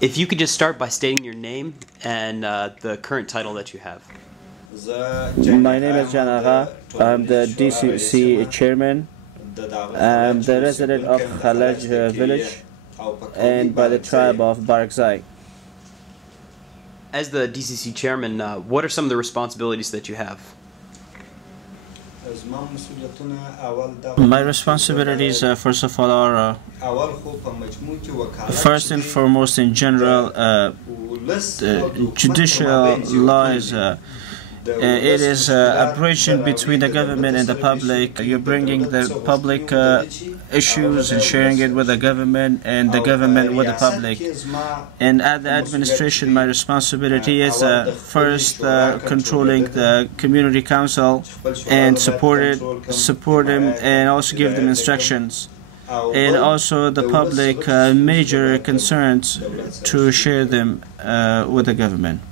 If you could just start by stating your name and the current title that you have. My name is Agha. I'm the DCC chairman. I'm the resident of Helmand village and by the tribe of Barakzai. As the DCC chairman, what are some of the responsibilities that you have? My responsibilities, first of all, are first and foremost in general, the judicial law is it is a bridge in between the government and the public. You're bringing the public issues and sharing it with the government and the government with the public. And at the administration, my responsibility is first controlling the community council and support them and also give them instructions. And also the public major concerns to share them with the government.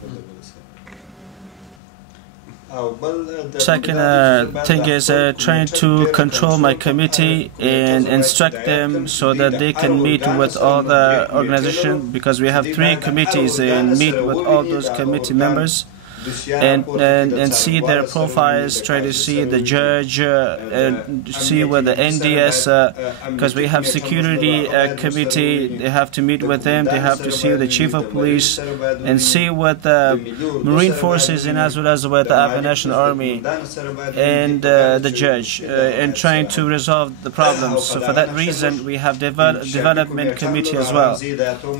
Second thing is trying to control my committee and instruct them so that they can meet with all the organization, because we have 3 committees, and meet with all those committee members and see their profiles, try to see the judge and see what the NDS, because we have security committee, they have to meet with them, they have to see the chief of police and see what the Marine Forces and as well as with the Afghan National Army and the judge and trying to resolve the problems. So for that reason we have development committee as well.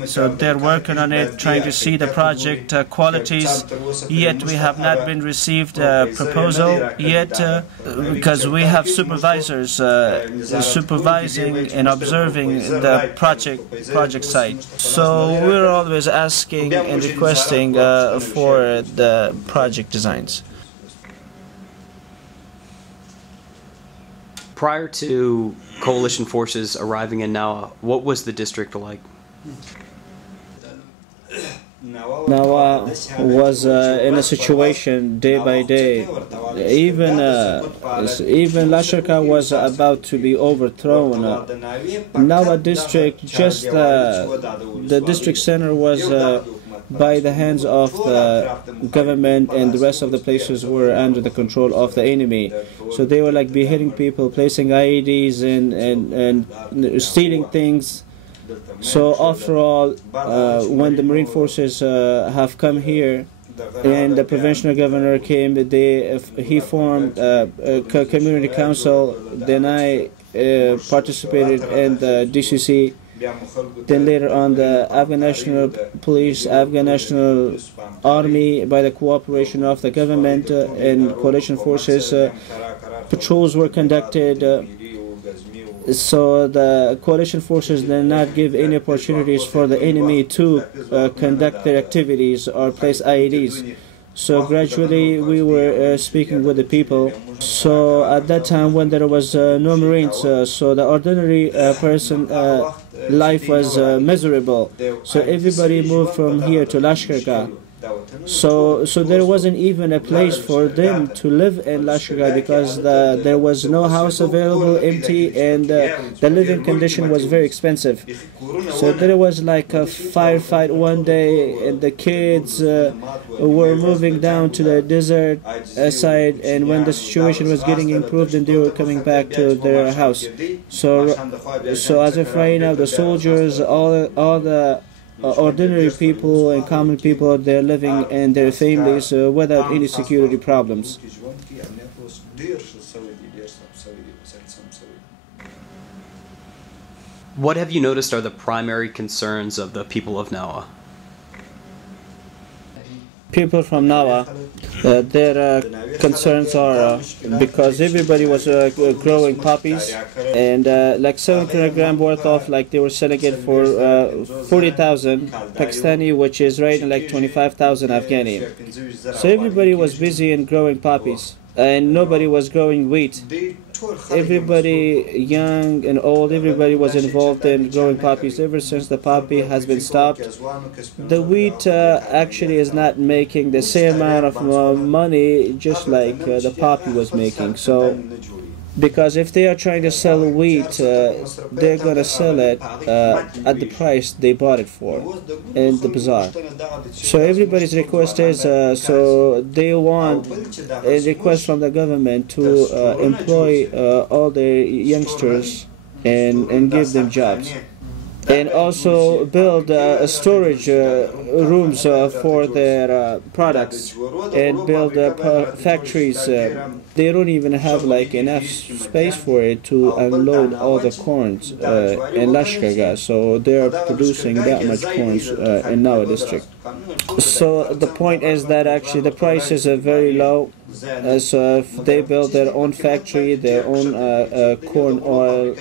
So they're working on it, trying to see the project qualities. Yet we have not been received a proposal yet because we have supervisors supervising and observing the project site. So we're always asking and requesting for the project designs. Prior to coalition forces arriving in Nawa, what was the district like? Nawa was in a situation day by day. Even Lashkargah was about to be overthrown. Nawa district, just the district center was by the hands of the government, and the rest of the places were under the control of the enemy. So they were like beheading people, placing IEDs and stealing things. So after all, when the Marine Forces have come here and the provincial governor came, he formed a community council. Then I participated in the DCC. Then later on the Afghan National Police, Afghan National Army, by the cooperation of the government and coalition forces, patrols were conducted. So the coalition forces did not give any opportunities for the enemy to conduct their activities or place IEDs. So gradually we were speaking with the people. So at that time when there was no Marines, so the ordinary person life was miserable. So everybody moved from here to Lashkargah. So there wasn't even a place for them to live in Lashkargah because there was no house available, empty, and the living condition was very expensive. So there was like a firefight one day, and the kids were moving down to the desert side, and when the situation was getting improved, and they were coming back to their house. So as of right now, the soldiers, all the ordinary people and common people, they're living in their families without any security problems. What have you noticed are the primary concerns of the people of Nawa? People from Nawa, their concerns are because everybody was growing poppies, and like 7 kilograms worth of, like they were selling it for 40,000 Pakistani, which is right like 25,000 Afghani. So everybody was busy in growing poppies, and nobody was growing wheat. Everybody, young and old, everybody was involved in growing poppies. Ever since the poppy has been stopped, the wheat actually is not making the same amount of money just like the poppy was making. So Because if they are trying to sell wheat, they're going to sell it at the price they bought it for in the bazaar. So everybody's request is, so they want a request from the government to employ all the youngsters and give them jobs. And also build storage rooms for their products, and build factories. They don't even have like enough space for it to unload all the corns in Lashkargah, so they are producing that much corns in Nawa district. So the point is that actually the prices are very low. So if they build their own factory, their own corn oil,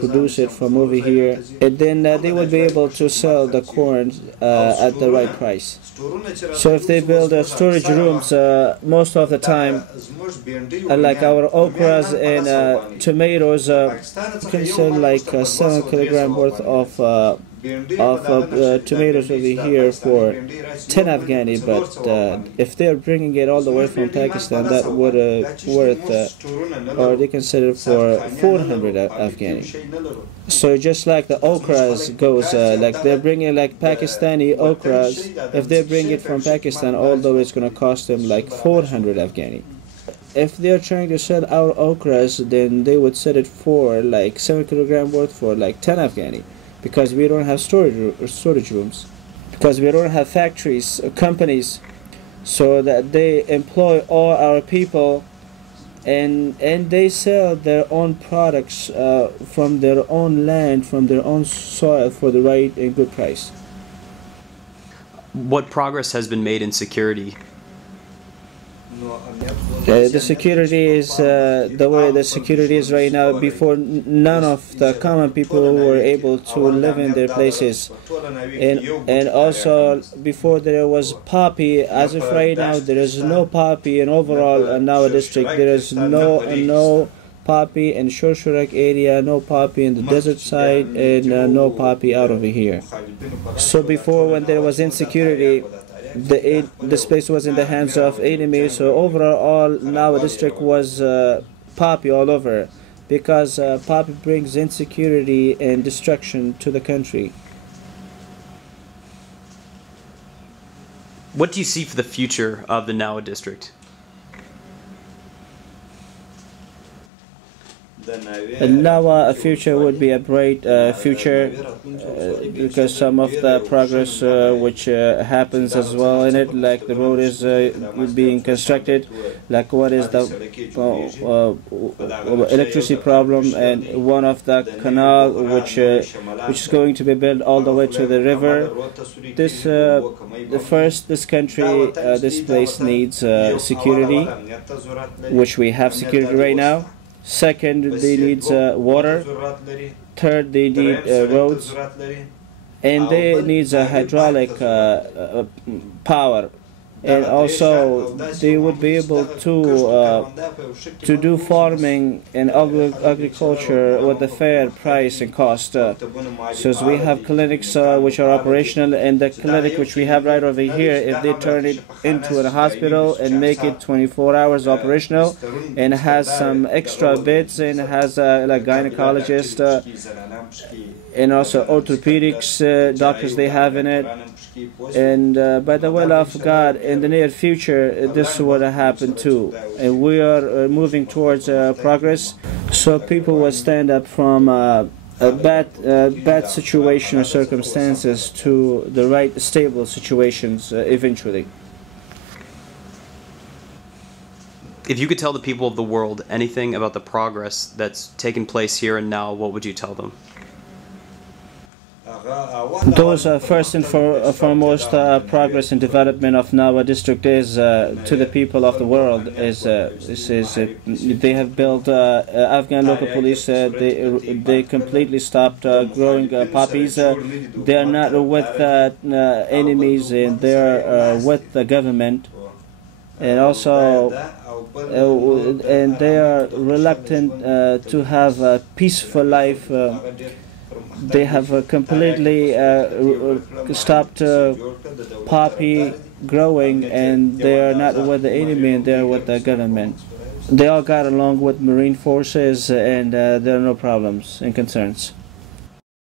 produce it from over here, and then they would be able to sell the corn at the right price. So if they build storage rooms, most of the time, like our okras and tomatoes, you can sell like 7 kilograms worth of tomatoes over here for 10 Afghani, but if they're bringing it all the way from Pakistan, that would worth, or they can sell it for 400 Afghani. So just like the okras goes, like they're bringing like Pakistani okras, if they bring it from Pakistan, although it's going to cost them like 400 Afghani. If they're trying to sell our okras, then they would sell it for like 7 kilograms worth for like 10 Afghani. Because we don't have storage rooms, because we don't have factories, companies, so that they employ all our people, and they sell their own products from their own land, from their own soil for the right and good price. What progress has been made in security? The security is the way the security is right now. Before, none of the common people were able to live in their places, and also before there was poppy. As of right now, there is no poppy in overall Nawa district. There is no poppy in Shorshurak area, no poppy in the desert side, and no poppy out over here. So before, when there was insecurity, the space was in the hands of enemies. So overall, all Nawa district was poppy all over, because poppy brings insecurity and destruction to the country. What do you see for the future of the Nawa district? In Nawa, a future would be a bright future, because some of the progress which happens as well in it, like the road is being constructed, like what is the electricity problem, and one of the canal which is going to be built all the way to the river. This this country, this place needs security, which we have security right now. Second, they need water. Third, they need roads, and they need hydraulic power. And also, they would be able to do farming and agriculture with a fair price and cost. So we have clinics which are operational, and the clinic which we have right over here, if they turn it into a hospital and make it 24 hours operational, and has some extra beds, and has like gynecologist and also orthopedics doctors they have in it. And by the will of God, in the near future, this would happen too. And we are moving towards progress, so people will stand up from a bad situation or circumstances to the right, stable situations eventually. If you could tell the people of the world anything about the progress that's taken place here and now, what would you tell them? Those first and foremost progress and development of Nawa district is to the people of the world is they have built Afghan local police. They completely stopped growing poppies. They are not with enemies, and they are with the government, and also and they are reluctant to have a peaceful life. They have completely stopped poppy growing, and they are not with the enemy, and they are with the government. They all got along with Marine forces, and there are no problems and concerns.